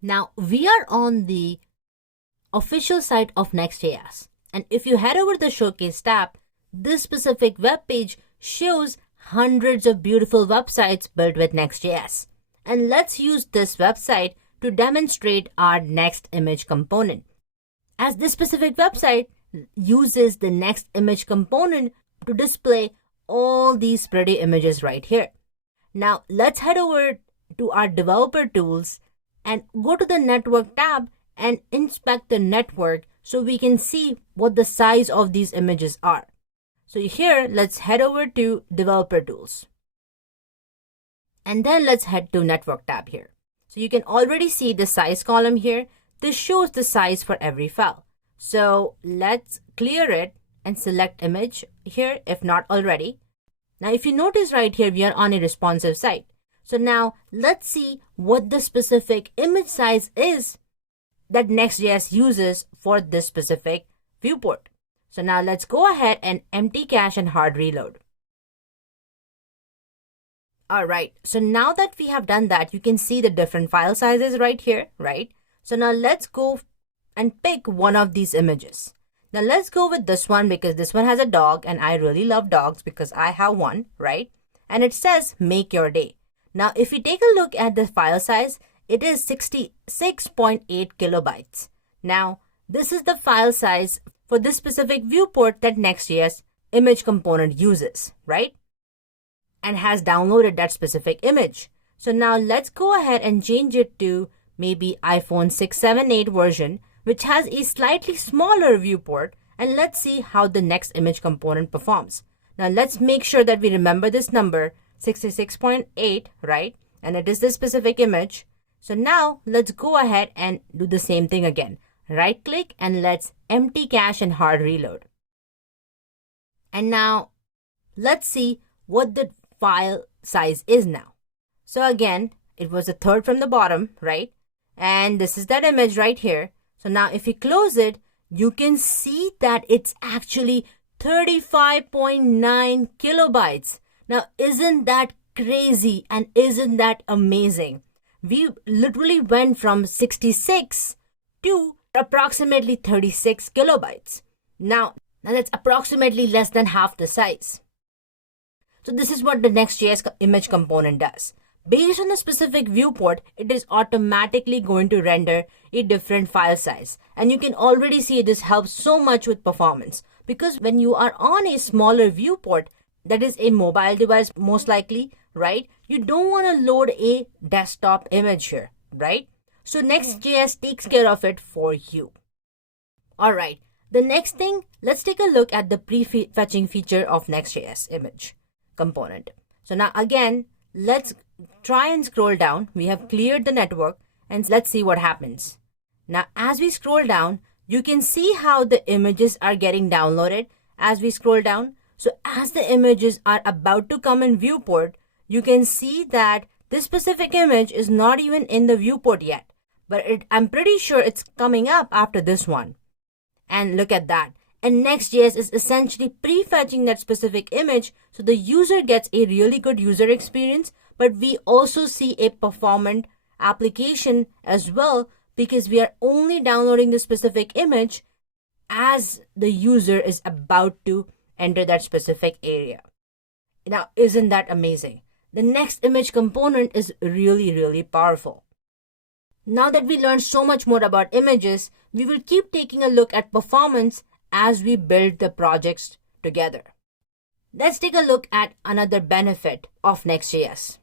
Now we are on the official site of Next.js. And if you head over the Showcase tab, this specific web page shows hundreds of beautiful websites built with Next.js. And let's use this website to demonstrate our next image component. As this specific website uses the next image component to display all these pretty images right here. Now let's head over to our developer tools and go to the network tab and inspect the network so we can see what the size of these images are. So here, let's head over to developer tools. And then let's head to network tab here. So you can already see the size column here. This shows the size for every file. So let's clear it and select image here if not already. Now if you notice right here, we are on a responsive site. So now let's see what the specific image size is that Next.js uses for this specific viewport. So now let's go ahead and empty cache and hard reload. All right, so now that we have done that, you can see the different file sizes right here, right? So now let's go and pick one of these images. Now let's go with this one because this one has a dog and I really love dogs because I have one, right? And it says make your day. Now if we take a look at the file size, it is 66.8 kilobytes. Now this is the file size for this specific viewport that Next.js image component uses, right? And has downloaded that specific image. So now let's go ahead and change it to maybe iPhone 6, 7, 8 version, which has a slightly smaller viewport, and let's see how the next image component performs. Now let's make sure that we remember this number, 66.8, right? And it is this specific image. So now let's go ahead and do the same thing again. Right click and let's empty cache and hard reload. And now let's see what the file size is now. So again, it was the third from the bottom, right? And this is that image right here. So now if you close it, you can see that it's actually 35.9 kilobytes. Now, isn't that crazy and isn't that amazing? We literally went from 66 to approximately 36 kilobytes. Now that's approximately less than half the size. So this is what the Next.js image component does. Based on a specific viewport, it is automatically going to render a different file size. And you can already see this helps so much with performance. Because when you are on a smaller viewport, that is a mobile device most likely, right? You don't want to load a desktop image here, right? So Next.js takes care of it for you. All right, the next thing, let's take a look at the prefetching feature of Next.js image component. So now again, let's try and scroll down. We have cleared the network and let's see what happens. Now, as we scroll down, you can see how the images are getting downloaded as we scroll down. So as the images are about to come in viewport, you can see that this specific image is not even in the viewport yet, but I'm pretty sure it's coming up after this one. And look at that. And Next.js is essentially prefetching that specific image so the user gets a really good user experience, but we also see a performant application as well because we are only downloading the specific image as the user is about to enter that specific area. Now, isn't that amazing? The next image component is really, really powerful. Now that we learned so much more about images, we will keep taking a look at performance as we build the projects together. Let's take a look at another benefit of Next.js.